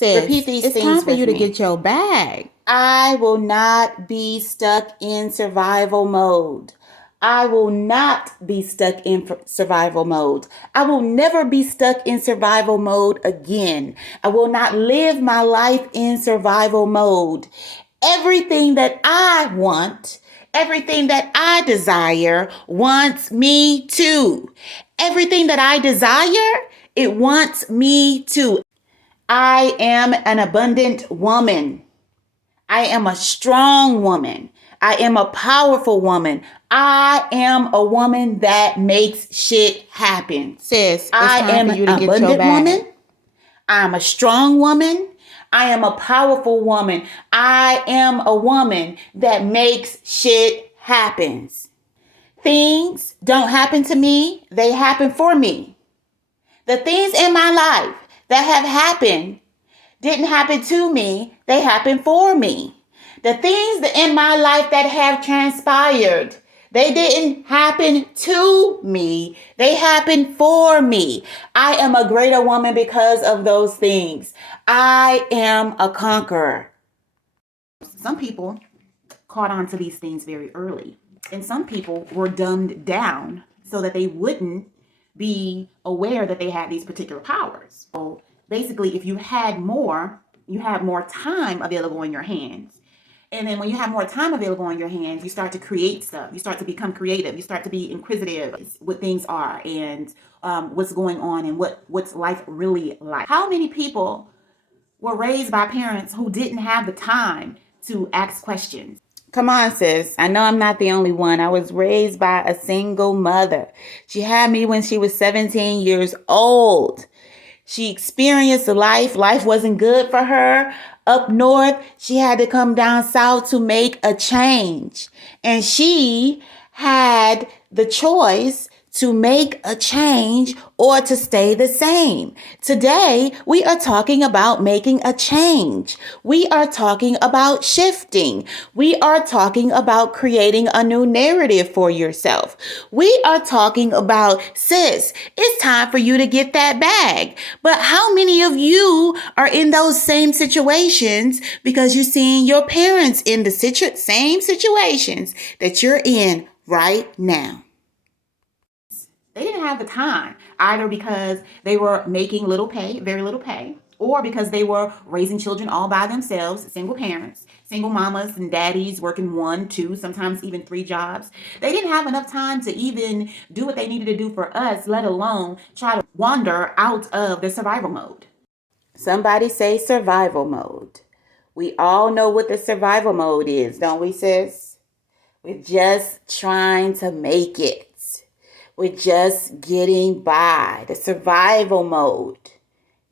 Repeat these It's things time for with you to me. get your bag. I will not be stuck in survival mode. I will not be stuck in survival mode. I will never be stuck in survival mode again. I will not live my life in survival mode. Everything that I want, everything that I desire wants me to. Everything that I desire, it wants me to. I am an abundant woman. I am a strong woman. I am a powerful woman. I am a woman that makes shit happen. Sis, it's I time am for an you to get your abundant bag. woman. I'm a strong woman. I am a powerful woman. I am a woman that makes shit happen. Things don't happen to me, they happen for me. The things in my life that have happened didn't happen to me, they happened for me. The things in my life that have transpired, they didn't happen to me, they happened for me. I am a greater woman because of those things. I am a conqueror. Some people caught on to these things very early, and some people were dumbed down so that they wouldn't be aware that they had these particular powers. So basically, if you had more, you have more time available in your hands. And then when you have more time available in your hands, you start to create stuff. You start to become creative. You start to be inquisitive what things are and what's going on and what's life really like. How many people were raised by parents who didn't have the time to ask questions? Come on, sis. I know I'm not the only one. I was raised by a single mother. She had me when she was 17 years old. She experienced life. Life wasn't good for her. Up north, she had to come down south to make a change. And she had the choice to make a change or to stay the same. Today, we are talking about making a change. We are talking about shifting. We are talking about creating a new narrative for yourself. We are talking about, sis, it's time for you to get that bag. But how many of you are in those same situations because you're seeing your parents in the same situations that you're in right now? They didn't have the time, either because they were making little pay, very little pay, or because they were raising children all by themselves, single parents, single mamas and daddies working 1, 2, sometimes even 3 jobs. They didn't have enough time to even do what they needed to do for us, let alone try to wander out of the survival mode. Somebody say survival mode. We all know what the survival mode is, don't we, sis? We're just trying to make it. We're just getting by. The survival mode.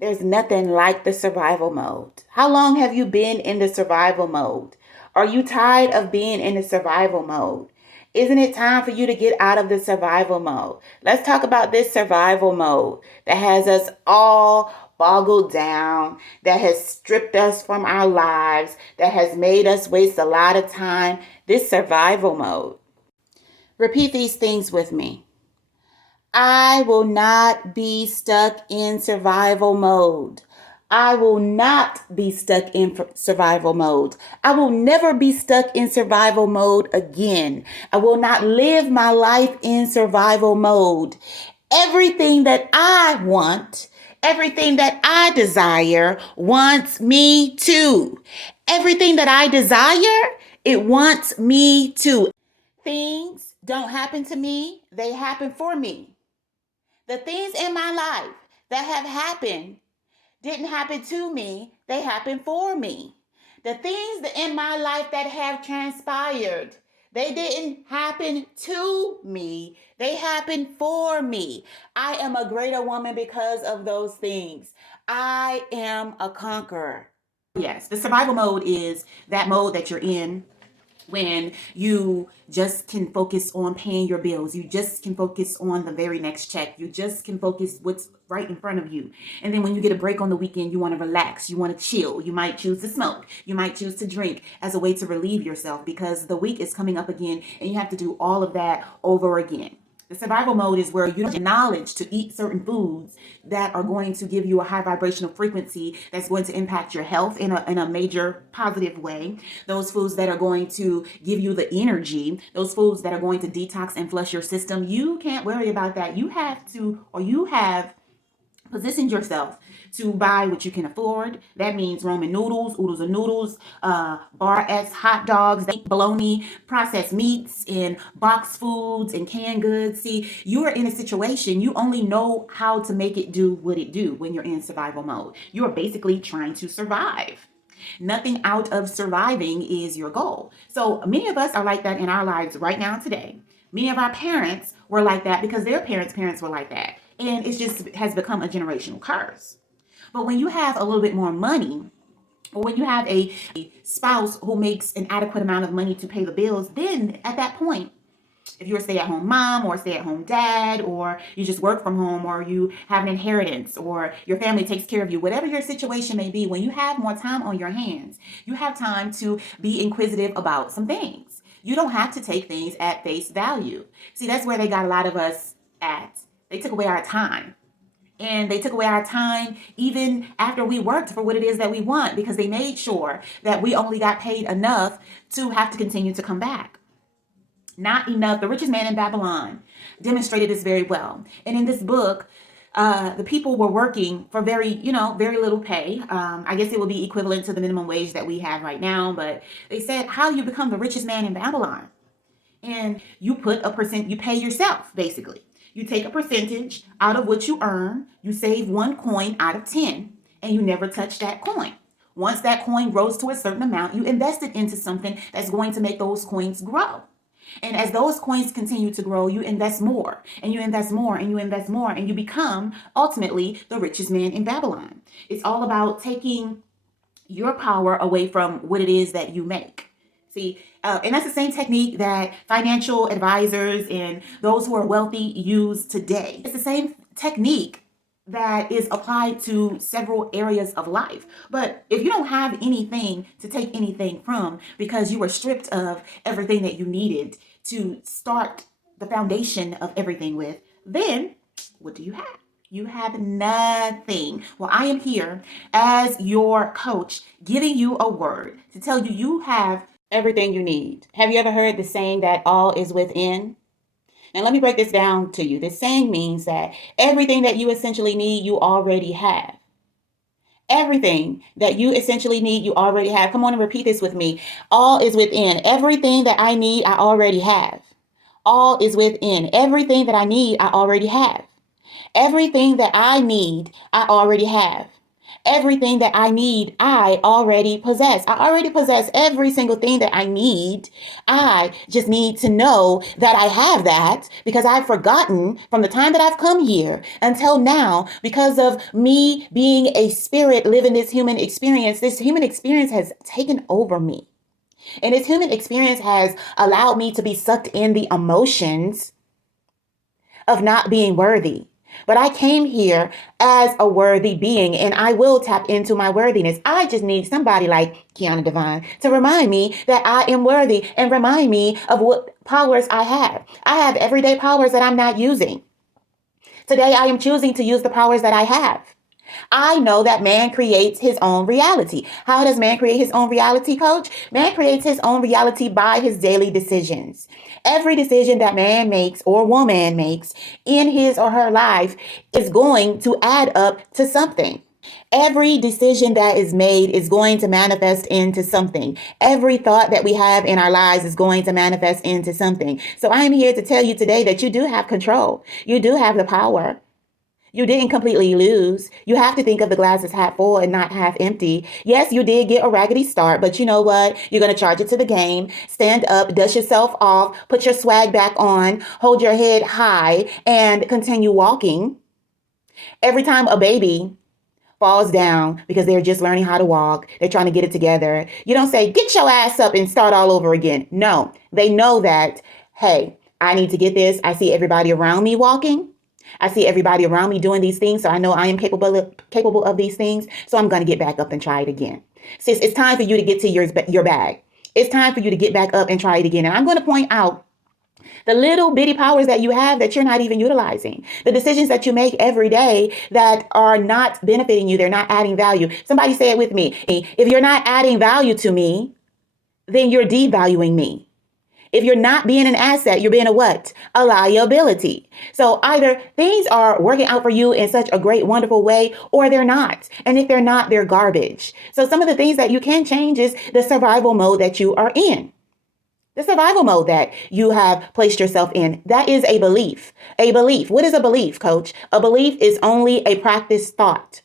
There's nothing like the survival mode. How long have you been in the survival mode? Are you tired of being in the survival mode? Isn't it time for you to get out of the survival mode? Let's talk about this survival mode that has us all boggled down, that has stripped us from our lives, that has made us waste a lot of time. This survival mode. Repeat these things with me. I will not be stuck in survival mode. I will not be stuck in survival mode. I will never be stuck in survival mode again. I will not live my life in survival mode. Everything that I want, everything that I desire wants me to. Everything that I desire, it wants me to. Things don't happen to me, they happen for me. The things in my life that have happened didn't happen to me, they happened for me. The things in my life that have transpired, they didn't happen to me, they happened for me. I am a greater woman because of those things. I am a conqueror. Yes, the survival mode is that mode that you're in when you just can focus on paying your bills. You just can focus on the very next check. You just can focus what's right in front of you. And then when you get a break on the weekend, you want to relax. You want to chill. You might choose to smoke. You might choose to drink as a way to relieve yourself because the week is coming up again and you have to do all of that over again. The survival mode is where you don't have knowledge to eat certain foods that are going to give you a high vibrational frequency that's going to impact your health in a major positive way. Those foods that are going to give you the energy, those foods that are going to detox and flush your system. You can't worry about that. You have positioned yourself to buy what you can afford. That means Roman noodles, oodles of noodles, bar-S hot dogs, bologna, processed meats, and box foods and canned goods. See, you are in a situation, you only know how to make it do what it do when you're in survival mode. You are basically trying to survive. Nothing out of surviving is your goal. So many of us are like that in our lives right now today. Many of our parents were like that because their parents were like that. And it just has become a generational curse. But when you have a little bit more money, or when you have a spouse who makes an adequate amount of money to pay the bills, then at that point, if you're a stay-at-home mom or a stay-at-home dad, or you just work from home, or you have an inheritance, or your family takes care of you, whatever your situation may be, when you have more time on your hands, you have time to be inquisitive about some things. You don't have to take things at face value. See, that's where they got a lot of us at. They took away our time. And they took away our time even after we worked for what it is that we want, because they made sure that we only got paid enough to have to continue to come back. Not enough. The richest man in Babylon demonstrated this very well. And in this book, the people were working for very little pay. I guess it would be equivalent to the minimum wage that we have right now. But they said, how do you become the richest man in Babylon? And you pay yourself, basically. You take a percentage out of what you earn, you save 1 coin out of 10, and you never touch that coin. Once that coin grows to a certain amount, you invest it into something that's going to make those coins grow. And as those coins continue to grow, you invest more, and you invest more, and you invest more, and you become ultimately the richest man in Babylon. It's all about taking your power away from what it is that you make. See, and that's the same technique that financial advisors and those who are wealthy use today. It's the same technique that is applied to several areas of life. But if you don't have anything to take anything from because you were stripped of everything that you needed to start the foundation of everything with, then what do you have? You have nothing. Well, I am here as your coach, giving you a word to tell you you have everything you need. Have you ever heard the saying that all is within? And let me break this down to you. This saying means that everything that you essentially need, you already have. Everything that you essentially need, you already have. Come on and repeat this with me. All is within. Everything that I need, I already have. All is within. Everything that I need, I already have. Everything that I need, I already have. Everything that I need, I already possess. I already possess every single thing that I need. I just need to know that I have that, because I've forgotten from the time that I've come here until now, because of me being a spirit living this human experience. This human experience has taken over me. And this human experience has allowed me to be sucked in the emotions of not being worthy. But I came here as a worthy being, and I will tap into my worthiness. I just need somebody like Kiana Divine to remind me that I am worthy and remind me of what powers I have. I have everyday powers that I'm not using. Today, I am choosing to use the powers that I have. I know that man creates his own reality. How does man create his own reality, coach? Man creates his own reality by his daily decisions. Every decision that man makes or woman makes in his or her life is going to add up to something. Every decision that is made is going to manifest into something. Every thought that we have in our lives is going to manifest into something. So I am here to tell you today that you do have control. You do have the power. You didn't completely lose. You have to think of the glass as half full and not half empty. Yes, you did get a raggedy start, but you know what? You're going to charge it to the game. Stand up, dust yourself off, put your swag back on, hold your head high, and continue walking. Every time a baby falls down because they're just learning how to walk, they're trying to get it together, you don't say, get your ass up and start all over again. No, they know that, hey, I need to get this. I see everybody around me walking. I see everybody around me doing these things, so I know I am capable of these things, so I'm going to get back up and try it again. Sis, it's time for you to get to your bag. It's time for you to get back up and try it again. And I'm going to point out The little bitty powers that you have that you're not even utilizing. The decisions that you make every day that are not benefiting you, they're not adding value. Somebody say it with me. If you're not adding value to me, then you're devaluing me. If you're not being an asset, you're being a what? A liability. So either things are working out for you in such a great, wonderful way, or they're not. And if they're not, they're garbage. So some of the things that you can change is the survival mode that you are in. The survival mode that you have placed yourself in, that is a belief. A belief. What is a belief, coach? A belief is only a practiced thought.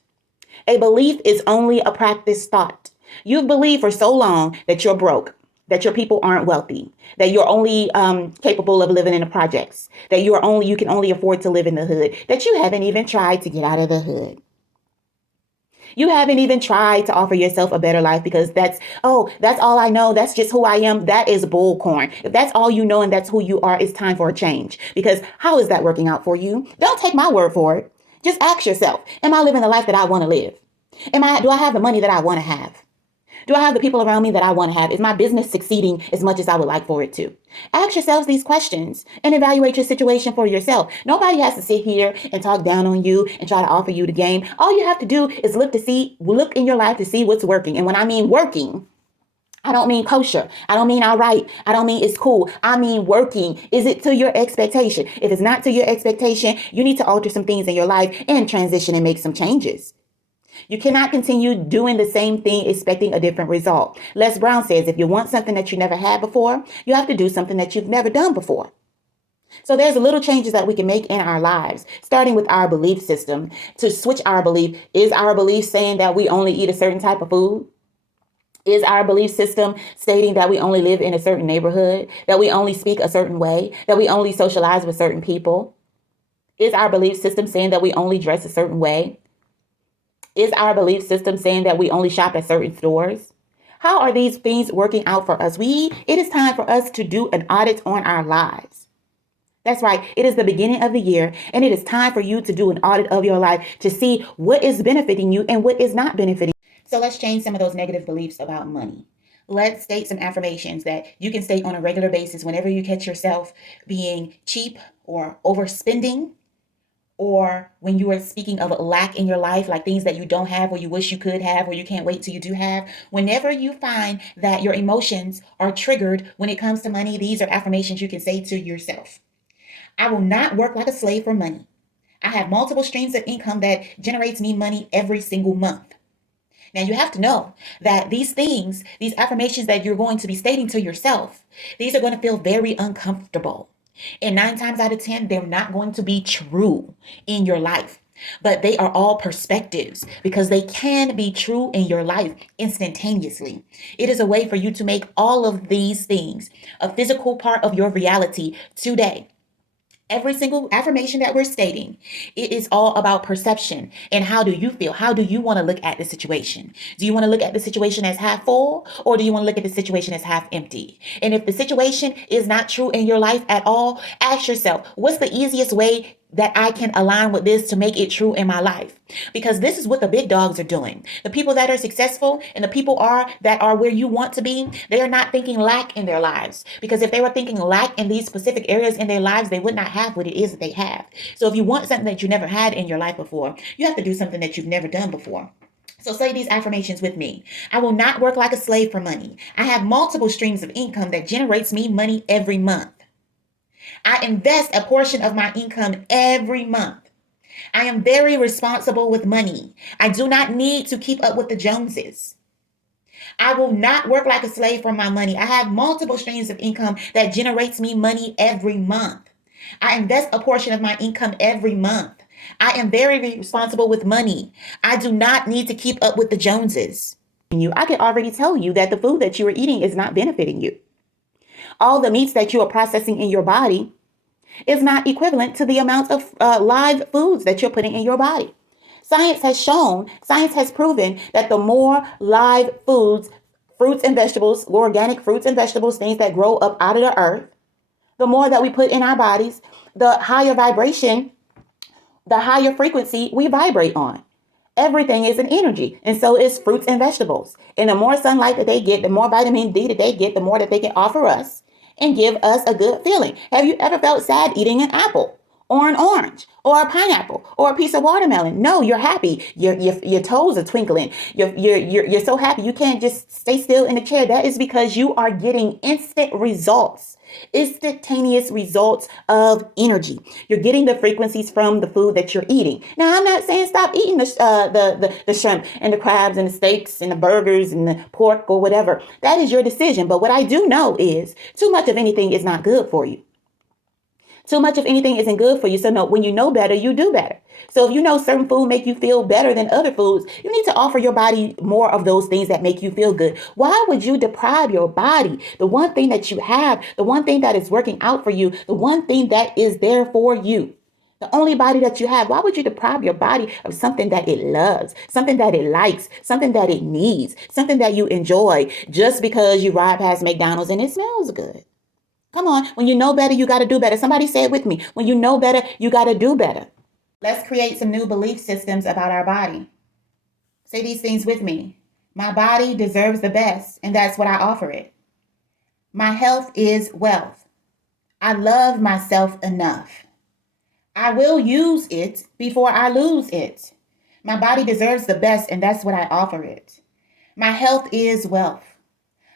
A belief is only a practiced thought. You've believed for so long that you're broke, that your people aren't wealthy, that you're only capable of living in the projects, that you can only afford to live in the hood, that you haven't even tried to get out of the hood. You haven't even tried to offer yourself a better life because that's all I know. That's just who I am. That is bullcorn. If that's all you know and that's who you are, it's time for a change. Because how is that working out for you? Don't take my word for it. Just ask yourself, am I living the life that I want to live? Do I have the money that I want to have? Do I have the people around me that I want to have? Is my business succeeding as much as I would like for it to? Ask yourselves these questions and evaluate your situation for yourself. Nobody has to sit here and talk down on you and try to offer you the game. All you have to do is look in your life to see what's working. And when I mean working, I don't mean kosher. I don't mean all right. I don't mean it's cool. I mean working. Is it to your expectation? If it's not to your expectation, you need to alter some things in your life and transition and make some changes. You cannot continue doing the same thing expecting a different result. Les Brown says, if you want something that you never had before, you have to do something that you've never done before. So there's little changes that we can make in our lives, starting with our belief system to switch our belief. Is our belief saying that we only eat a certain type of food? Is our belief system stating that we only live in a certain neighborhood, that we only speak a certain way, that we only socialize with certain people? Is our belief system saying that we only dress a certain way? Is our belief system saying that we only shop at certain stores? How are these things working out for us? It is time for us to do an audit on our lives. That's right. It is the beginning of the year, and it is time for you to do an audit of your life to see what is benefiting you and what is not benefiting. So let's change some of those negative beliefs about money. Let's state some affirmations that you can state on a regular basis whenever you catch yourself being cheap or overspending, or when you are speaking of a lack in your life, like things that you don't have or you wish you could have or you can't wait till you do have. Whenever you find that your emotions are triggered when it comes to money, these are affirmations you can say to yourself. I will not work like a slave for money. I have multiple streams of income that generates me money every single month. Now you have to know that these things, these affirmations that you're going to be stating to yourself, these are going to feel very uncomfortable. And 9 times out of 10, they're not going to be true in your life. But they are all perspectives because they can be true in your life instantaneously. It is a way for you to make all of these things a physical part of your reality today. Every single affirmation that we're stating, it is all about perception. And how do you feel? How do you want to look at the situation? Do you want to look at the situation as half full, or do you want to look at the situation as half empty? And if the situation is not true in your life at all, ask yourself, what's the easiest way that I can align with this to make it true in my life? Because this is what the big dogs are doing. The people that are successful and the people that are where you want to be, they are not thinking lack in their lives. Because if they were thinking lack in these specific areas in their lives, they would not have what it is that they have. So if you want something that you never had in your life before, you have to do something that you've never done before. So say these affirmations with me. I will not work like a slave for money. I have multiple streams of income that generates me money every month. I invest a portion of my income every month. I am very responsible with money. I do not need to keep up with the Joneses. I will not work like a slave for my money. I have multiple streams of income that generates me money every month. I invest a portion of my income every month. I am very responsible with money. I do not need to keep up with the Joneses. I can already tell you that the food that you are eating is not benefiting you. All the meats that you are processing in your body is not equivalent to the amount of live foods that you're putting in your body. Science has proven that the more live foods, fruits and vegetables, organic fruits and vegetables, things that grow up out of the earth, the more that we put in our bodies, the higher vibration, the higher frequency we vibrate on. Everything is an energy, and so is fruits and vegetables. And the more sunlight that they get, the more vitamin D that they get, the more that they can offer us. and give us a good feeling. Have you ever felt sad eating an apple or an orange or a pineapple or a piece of watermelon? No, you're happy. Your toes are twinkling. You're so happy you can't just stay still in the chair. That is because you are getting instant results. Instantaneous results of energy. You're getting the frequencies from the food that you're eating. Now, I'm not saying stop eating the shrimp and the crabs and the steaks and the burgers and the pork or whatever. That is your decision. But what I do know is too much of anything is not good for you. Too much of anything isn't good for you. So no, when you know better, you do better. So if you know certain food make you feel better than other foods, you need to offer your body more of those things that make you feel good. Why would you deprive your body, the one thing that you have, the one thing that is working out for you, the one thing that is there for you? The only body that you have, why would you deprive your body of something that it loves, something that it likes, something that it needs, something that you enjoy just because you ride past McDonald's and it smells good? Come on. When you know better, you got to do better. Somebody say it with me. When you know better, you got to do better. Let's create some new belief systems about our body. Say these things with me. My body deserves the best, and that's what I offer it. My health is wealth. I love myself enough. I will use it before I lose it. My body deserves the best, and that's what I offer it. My health is wealth.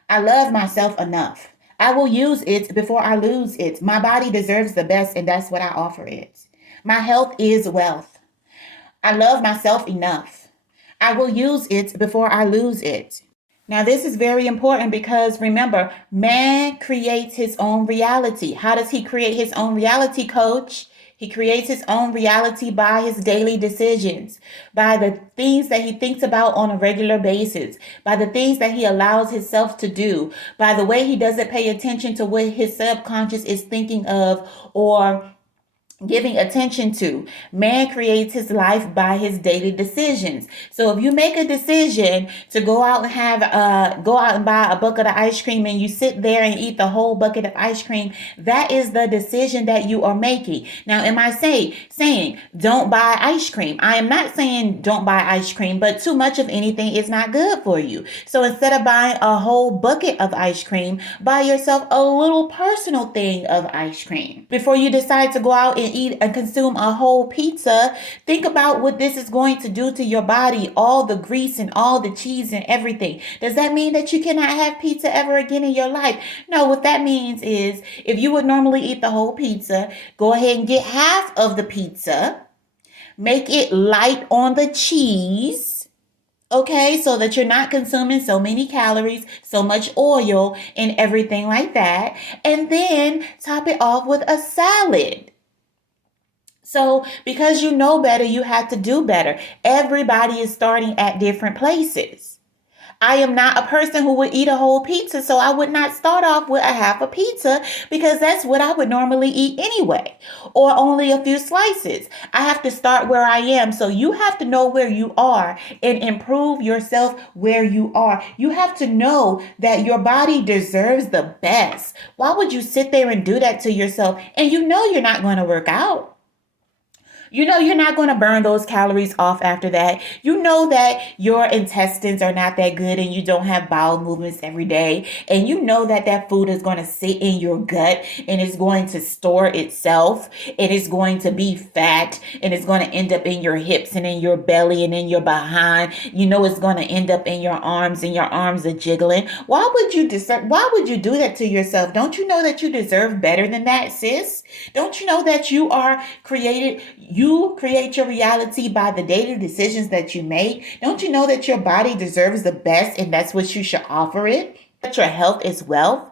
I love myself enough. I will use it before I lose it. My body deserves the best, and that's what I offer it. My health is wealth. I love myself enough. I will use it before I lose it. Now, this is very important because remember, man creates his own reality. How does he create his own reality, coach? He creates his own reality by his daily decisions, by the things that he thinks about on a regular basis, by the things that he allows himself to do, by the way he doesn't pay attention to what his subconscious is thinking of or giving attention to. Man creates his life by his daily decisions. So if you make a decision to go out and buy a bucket of ice cream and you sit there and eat the whole bucket of ice cream, that is the decision that you are making. Now, am I saying don't buy ice cream? I am not saying don't buy ice cream, but too much of anything is not good for you. So instead of buying a whole bucket of ice cream, buy yourself a little personal thing of ice cream. Before you decide to go out and eat and consume a whole pizza, think about what this is going to do to your body, all the grease and all the cheese and everything. Does that mean that you cannot have pizza ever again in your life? No, what that means is if you would normally eat the whole pizza, go ahead and get half of the pizza, make it light on the cheese. Okay, so that you're not consuming so many calories, so much oil and everything like that. And then top it off with a salad. So because you know better, you have to do better. Everybody is starting at different places. I am not a person who would eat a whole pizza, so I would not start off with a half a pizza because that's what I would normally eat anyway, or only a few slices. I have to start where I am. So you have to know where you are and improve yourself where you are. You have to know that your body deserves the best. Why would you sit there and do that to yourself? And you know you're not going to work out. You know you're not going to burn those calories off after that. You know that your intestines are not that good and you don't have bowel movements every day. And you know that that food is going to sit in your gut and it's going to store itself. And it's going to be fat and it's going to end up in your hips and in your belly and in your behind. You know it's going to end up in your arms and your arms are jiggling. Why would you do that to yourself? Don't you know that you deserve better than that, sis? Don't you know that you create your reality by the daily decisions that you make? Don't you know that your body deserves the best and that's what you should offer it? That your health is wealth?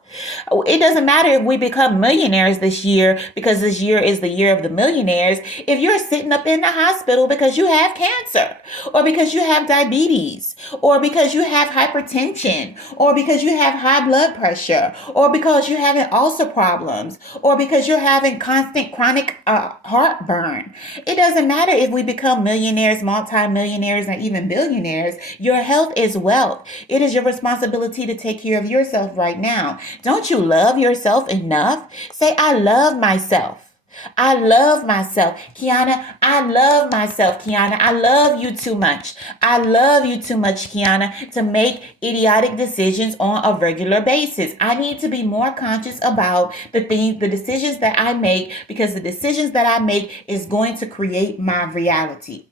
It doesn't matter if we become millionaires this year because this year is the year of the millionaires. If you're sitting up in the hospital because you have cancer or because you have diabetes or because you have hypertension or because you have high blood pressure or because you're having ulcer problems or because you're having constant chronic heartburn. It doesn't matter if we become millionaires, multimillionaires, or even billionaires. Your health is wealth. It is your responsibility to take care of yourself right now. Don't you love yourself enough? Say, I love myself. I love myself. Kiana, I love myself. Kiana, I love you too much. I love you too much, Kiana, to make idiotic decisions on a regular basis. I need to be more conscious about the decisions that I make, because the decisions that I make is going to create my reality.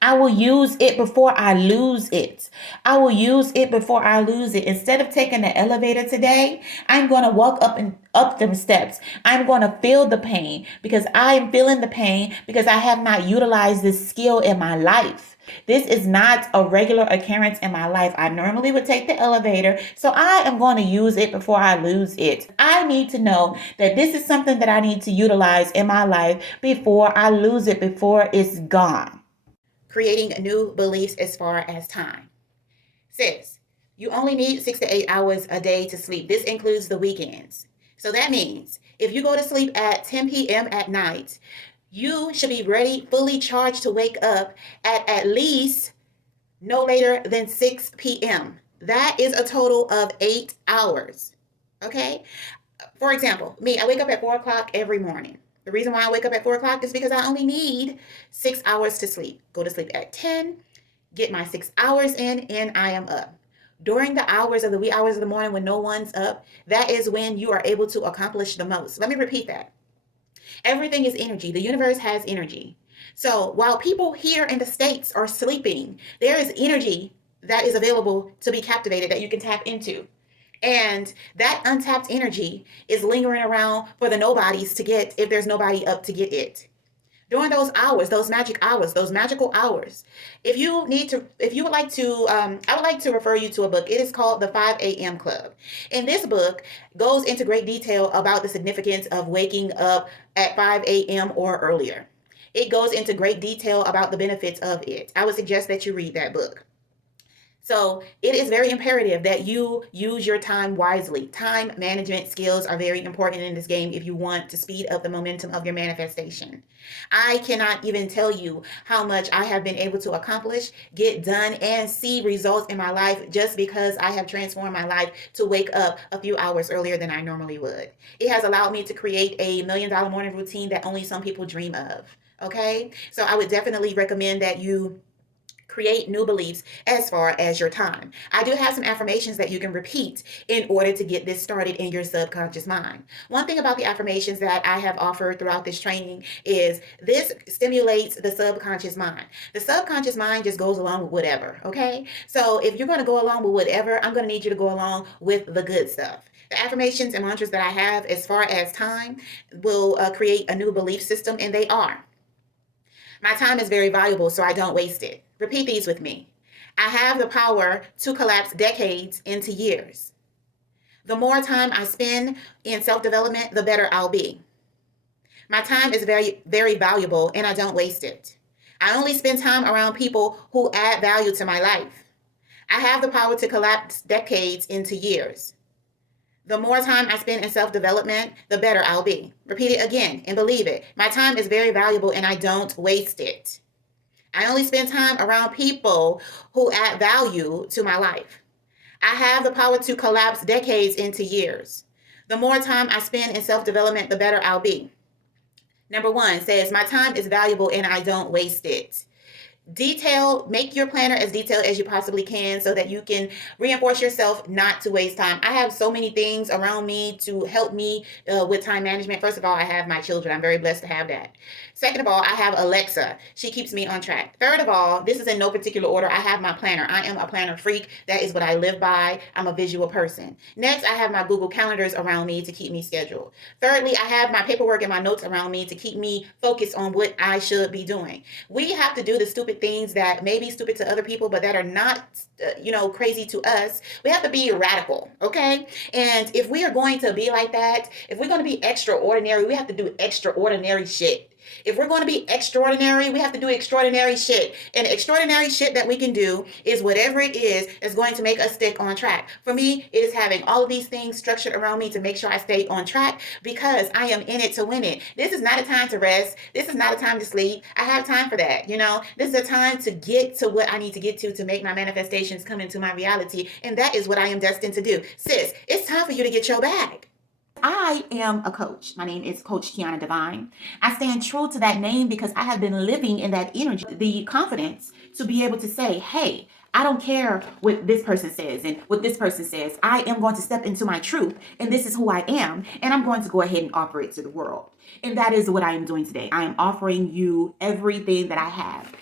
I will use it before I lose it. I will use it before I lose it. Instead of taking the elevator today, I'm going to walk up them steps. I'm going to feel the pain, because I am feeling the pain because I have not utilized this skill in my life. This is not a regular occurrence in my life. I normally would take the elevator, so I am going to use it before I lose it. I need to know that this is something that I need to utilize in my life before I lose it, before it's gone. Creating new beliefs as far as time. Sis, you only need 6 to 8 hours a day to sleep. This includes the weekends. So that means if you go to sleep at 10 p.m. at night, you should be ready, fully charged to wake up at least no later than 6 p.m. That is a total of 8 hours. Okay? For example, me, I wake up at 4 o'clock every morning. The reason why I wake up at 4 o'clock is because I only need 6 hours to sleep. Go to sleep at 10, get my 6 hours in, and I am up. During the hours of the wee hours of the morning when no one's up, that is when you are able to accomplish the most. Let me repeat that. Everything is energy. The universe has energy. So while people here in the States are sleeping, there is energy that is available to be captivated that you can tap into. And that untapped energy is lingering around for the nobodies to get if there's nobody up to get it. During those hours, those magical hours, if you would like to, I would like to refer you to a book. It is called The 5 a.m. Club. And this book goes into great detail about the significance of waking up at 5 a.m. or earlier. It goes into great detail about the benefits of it. I would suggest that you read that book. So it is very imperative that you use your time wisely. Time management skills are very important in this game if you want to speed up the momentum of your manifestation. I cannot even tell you how much I have been able to accomplish, get done, and see results in my life just because I have transformed my life to wake up a few hours earlier than I normally would. It has allowed me to create a $1 million morning routine that only some people dream of. Okay? So I would definitely recommend that you create new beliefs as far as your time. I do have some affirmations that you can repeat in order to get this started in your subconscious mind. One thing about the affirmations that I have offered throughout this training is this stimulates the subconscious mind. The subconscious mind just goes along with whatever, okay? So if you're going to go along with whatever, I'm going to need you to go along with the good stuff. The affirmations and mantras that I have as far as time will create a new belief system, and they are: my time is very valuable, so I don't waste it. Repeat these with me. I have the power to collapse decades into years. The more time I spend in self-development, the better I'll be. My time is very, very valuable, and I don't waste it. I only spend time around people who add value to my life. I have the power to collapse decades into years. The more time I spend in self-development, the better I'll be. Repeat it again and believe it. My time is very valuable, and I don't waste it. I only spend time around people who add value to my life. I have the power to collapse decades into years. The more time I spend in self-development, the better I'll be. Number 1 says, my time is valuable and I don't waste it. Make your planner as detailed as you possibly can so that you can reinforce yourself not to waste time. I have so many things around me to help me with time management. First of all, I have my children. I'm very blessed to have that. Second of all, I have Alexa. She keeps me on track. Third of all, this is in no particular order, I have my planner. I am a planner freak. That is what I live by. I'm a visual person. Next, I have my Google calendars around me to keep me scheduled. Thirdly, I have my paperwork and my notes around me to keep me focused on what I should be doing. We have to do the stupid things that may be stupid to other people, but that are not, crazy to us. We have to be radical, okay? And if we are going to be like that, if we're going to be extraordinary, we have to do extraordinary shit. If we're going to be extraordinary, we have to do extraordinary shit. And extraordinary shit that we can do is whatever it is going to make us stick on track. For me, it is having all of these things structured around me to make sure I stay on track because I am in it to win it. This is not a time to rest. This is not a time to sleep. I have time for that. This is a time to get to what I need to get to make my manifestations come into my reality. And that is what I am destined to do. Sis, it's time for you to get your bag. I am a coach. My name is Coach Kiana Divine. I stand true to that name because I have been living in that energy, the confidence to be able to say, hey, I don't care what this person says and what this person says. I am going to step into my truth, and this is who I am, and I'm going to go ahead and offer it to the world. And that is what I am doing today. I am offering you everything that I have.